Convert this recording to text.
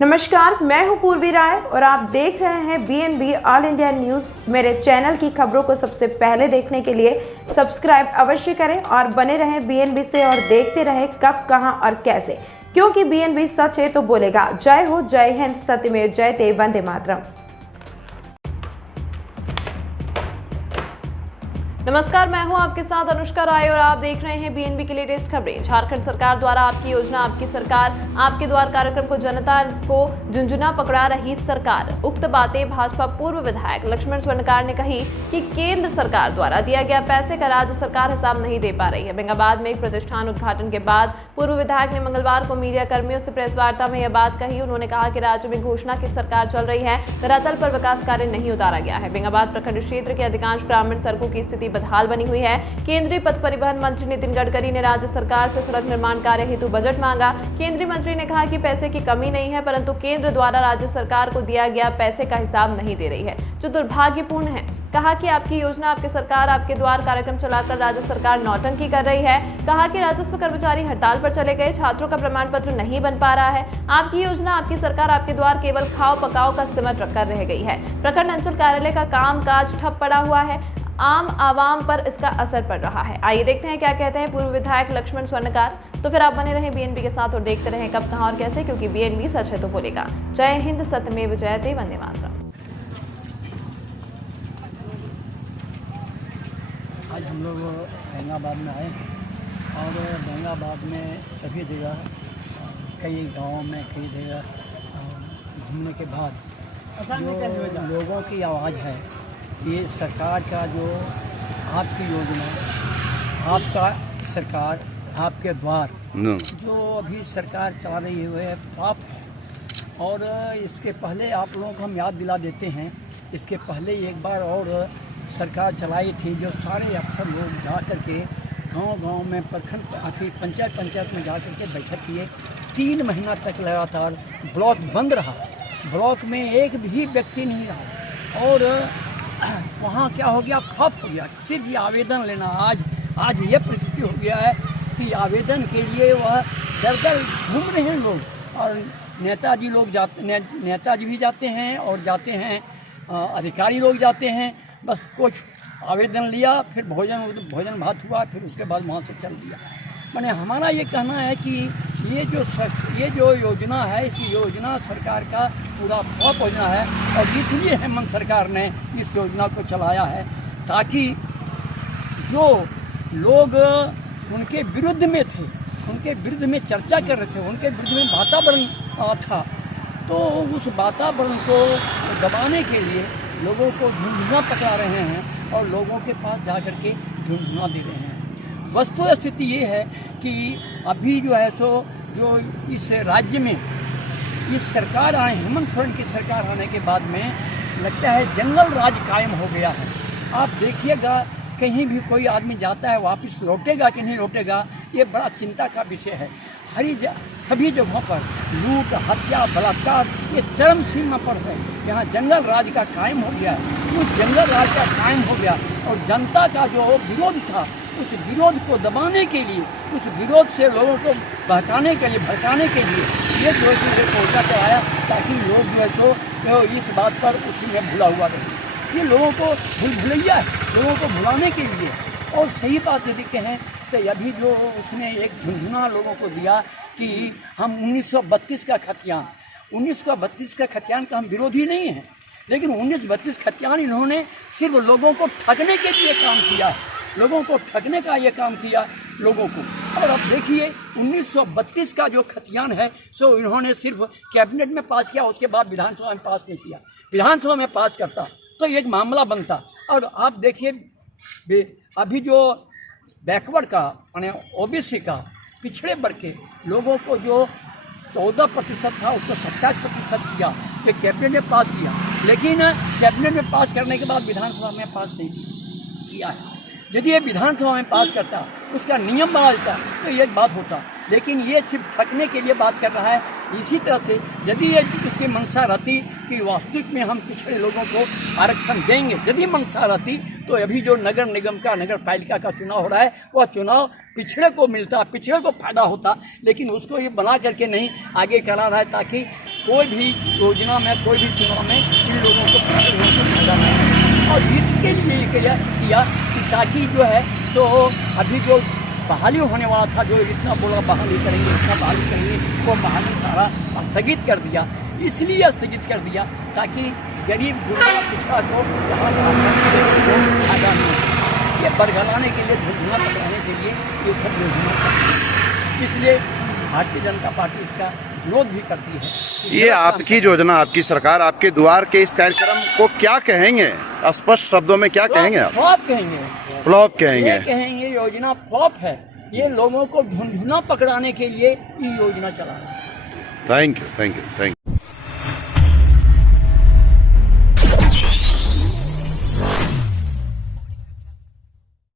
नमस्कार, मैं हूं पूर्वी राय और आप देख रहे हैं BNB ऑल इंडिया न्यूज़। मेरे चैनल की खबरों को सबसे पहले देखने के लिए सब्सक्राइब अवश्य करें और बने रहें BNB से और देखते रहें कब, कहां और कैसे, क्योंकि BNB सच है तो बोलेगा। जय हो, जय हिंद, सत्यमेव जयते, वंदे मातरम। नमस्कार, मैं हूं आपके साथ अनुष्का राय और आप देख रहे हैं BNB की लेटेस्ट खबरें। झारखंड सरकार द्वारा आपकी योजना आपकी सरकार आपके द्वार कार्यक्रम को जनता को झुंझुना पकड़ा रही सरकार। उक्त बातें भाजपा पूर्व विधायक लक्ष्मण स्वर्णकार ने कही कि केंद्र सरकार द्वारा दिया गया पैसे का राज्य सरकार हिसाब नहीं दे पा रही है। बेंगाबाद में एक प्रतिष्ठान उद्घाटन के बाद पूर्व विधायक ने मंगलवार को मीडिया कर्मियों से प्रेस वार्ता में यह बात कही। उन्होंने कहा कि राज्य में घोषणा की सरकार चल रही है, धरातल पर विकास कार्य नहीं उतारा गया है। बेंगाबाद प्रखंड क्षेत्र के अधिकांश ग्रामीण सड़कों की स्थिति बदहाल बनी हुई है। केंद्रीय पथ परिवहन मंत्री नितिन गडकरी ने राज्य सरकार से सड़क निर्माण कार्य हेतु बजट मांगा। केंद्रीय मंत्री ने कहा कि पैसे की कमी नहीं है, परंतु केंद्र द्वारा राज्य सरकार को दिया गया पैसे का हिसाब नहीं दे रही है, जो दुर्भाग्यपूर्ण है। कहा कि आपकी योजना आपकी सरकार आपके द्वार कार्यक्रम चलाकर राज्य सरकार नौटंकी कर रही है। कहा कि राजस्व कर्मचारी हड़ताल पर चले गए, छात्रों का प्रमाण पत्र नहीं बन पा रहा है। आपकी योजना आपकी सरकार आपके द्वार केवल खाओ पकाओ का सिमट रखकर रह गई है। प्रखंड अंचल कार्यालय का काम काज ठप पड़ा हुआ है, आम आवाम पर इसका असर पड़ रहा है। आइए देखते हैं क्या कहते हैं पूर्व विधायक लक्ष्मण स्वर्णकार। तो फिर आप बने रहें BNB के साथ और देखते रहें कब, कहां और कैसे, क्योंकि BNB सच है तो बोलेगा। जय हिंद, सत्यमेव जयते, वंदे मातरम। आज हम लोग बेंगाबाद में आए और बेंगाबाद में सभी जगह कई गांवों में कई जगह घूमने के बाद जो लोगों की आवाज़ है, ये सरकार का जो आपकी योजना आपका सरकार आपके द्वार जो अभी सरकार चला रही है वह पाप है। और इसके पहले आप लोगों को हम याद दिला देते हैं, इसके पहले एक बार और सरकार चलाई थी जो सारे अफसर लोग जा कर के गांव-गांव में प्रखंड पंचायत में जा कर के बैठक किए। 3 महीना तक लगातार ब्लॉक बंद रहा, ब्लॉक में एक भी व्यक्ति नहीं रहा और वहाँ क्या हो गया, ठप हो गया। सिर्फ ये आवेदन लेना, आज ये परिस्थिति हो गया है कि आवेदन के लिए वह दर घूम रहे हैं लोग। और नेताजी भी जाते हैं और जाते हैं अधिकारी लोग जाते हैं, बस कुछ आवेदन लिया, फिर भोजन भात हुआ, फिर उसके बाद वहाँ से चल दिया। मैंने हमारा ये कहना है कि ये जो योजना है, इस योजना सरकार का पूरा फ्लॉप योजना है और इसलिए हेमंत सरकार ने इस योजना को चलाया है ताकि जो लोग उनके विरुद्ध में थे, उनके विरुद्ध में चर्चा कर रहे थे, उनके विरुद्ध में वातावरण था, तो उस वातावरण को दबाने के लिए लोगों को झुंझुना पकड़ा रहे हैं और लोगों के पास जा कर के झुंझुना दे रहे हैं। वस्तु स्थिति ये है कि अभी जो है सो जो इस राज्य में इस सरकार आए, हेमंत सोरेन की सरकार आने के बाद में लगता है जंगल राज कायम हो गया है। आप देखिएगा कहीं भी कोई आदमी जाता है वापस लौटेगा कि नहीं लौटेगा, ये बड़ा चिंता का विषय है। सभी जगहों पर लूट, हत्या, बलात्कार ये चरम सीमा पर है। यहाँ जंगल राज का कायम हो गया है। उस जंगल राज का कायम हो गया और जनता का जो विरोध था, उस विरोध को दबाने के लिए, उस विरोध से लोगों को भड़काने के लिए ये जो है मोर्चा कराया ताकि लोग जो है सो इस बात पर उसी में भुला हुआ रहे। ये लोगों को भुलैया है, लोगों को भुलाने के लिए। और सही बात यदि कहें तो अभी जो उसने एक झुंझुना लोगों को दिया कि हम 1932 का खतियान का हम विरोधी नहीं हैं, लेकिन 1932 खतियान इन्होंने सिर्फ लोगों को ठगने के लिए काम किया, लोगों को ठगने का ये काम किया लोगों को। और अब देखिए 1932 का जो खतियान है सो इन्होंने सिर्फ कैबिनेट में पास किया, उसके बाद विधानसभा में पास नहीं किया। विधानसभा में पास करता तो एक मामला बनता। और आप देखिए अभी जो बैकवर्ड का यानी OBC का पिछड़े वर्ग के लोगों को जो 14% था उसको 27% किया, ये कैबिनेट में पास किया। लेकिन कैबिनेट में पास करने के बाद विधानसभा में पास नहीं किया है। यदि ये विधानसभा में पास करता, उसका नियम बना देता तो ये बात होता, लेकिन ये सिर्फ ठगने के लिए बात कर रहा है। इसी तरह से यदि ये उसकी मंशा रहती कि वास्तविक में हम पिछड़े लोगों को आरक्षण देंगे, यदि मंशा रहती तो अभी जो नगर निगम का, नगर पालिका का चुनाव हो रहा है वह चुनाव पिछड़े को मिलता, पिछड़े को फायदा होता, लेकिन उसको ये बना करके नहीं आगे करा रहा है ताकि कोई भी योजना में, कोई भी चुनाव में इन लोगों को फायदा नहीं है। और इसके लिए किया कि ताकि जो है तो अभी जो बहाली होने वाला था, जो इतना बोला बहाली करेंगे, इतना बहाली करेंगे, वो बहाली सारा स्थगित कर दिया। इसलिए स्थगित कर दिया ताकि गरीब गुरबा पिछड़ा को जहाँ फायदा नहीं हो। ये बरगलाने के लिए, झुंझुना पकड़ाने के लिए ये सब योजना, इसलिए भारतीय जनता पार्टी इसका विरोध भी करती है। ये आपकी योजना, आपकी सरकार, आपके द्वार के इस कार्यक्रम को क्या कहेंगे? स्पष्ट शब्दों में क्या कहेंगे आप? फ्लॉप कहेंगे, फ्लॉप कहेंगे। ये कहेंगे योजना फ्लॉप है। ये लोगों को झुंझुना पकड़ाने के लिए ये योजना चला रहा है। Thank you, thank you, thank you.